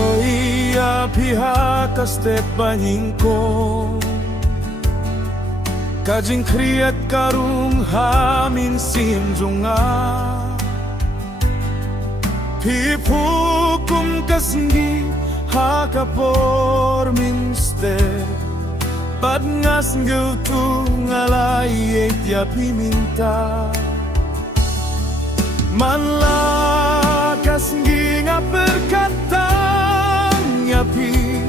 Loia pihak step banyingko Kajing kriat karung hamin simjunga Pipukum kasenggi hakapor minster Pad ngas ngeutu ngalai ya piminta Manla kasenggi ngaperkatang nyapi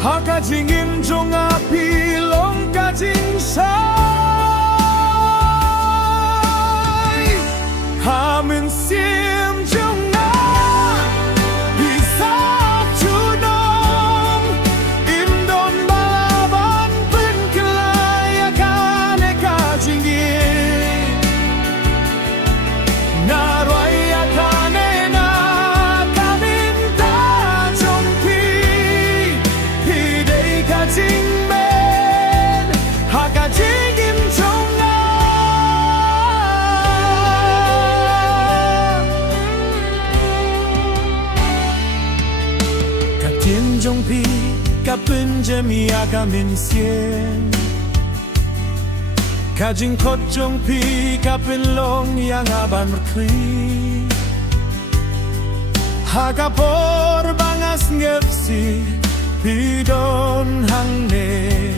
Hakajingin jong api long kajing say Hamin sim jong na bisa tunong Indon balaban penkelayakan kajingin Narwayakan na kaminta jompi Hidei kajing men hakajingin jonga Katin jompi kapun jemi agamin sien Kajing kot jompi kapin long yang aban merkri Hakapor bangas ngepsi pidon hangne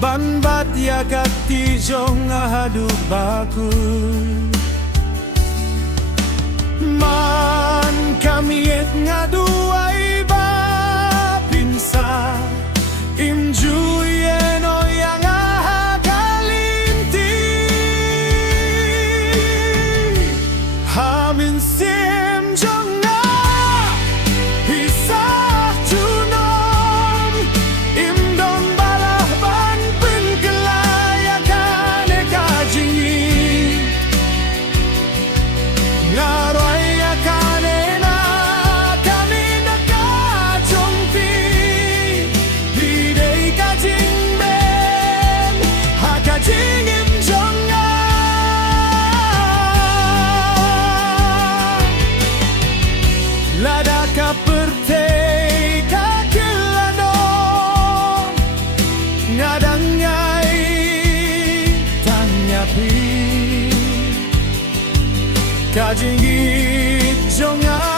Ban bat yakat tijong ahadu baku Man kami et ngaduai ba pinsa Imjuyen o yang ahagalinti Hamin sim jong na pisah tunom Imdon balahban penkelayakan kajingi Ngaroyakan na kami nakajongpi Hidei kajing ben hakajingin jonga Lada kaperte kakilanon Ngadang nyai tanyapi Kajingit jonga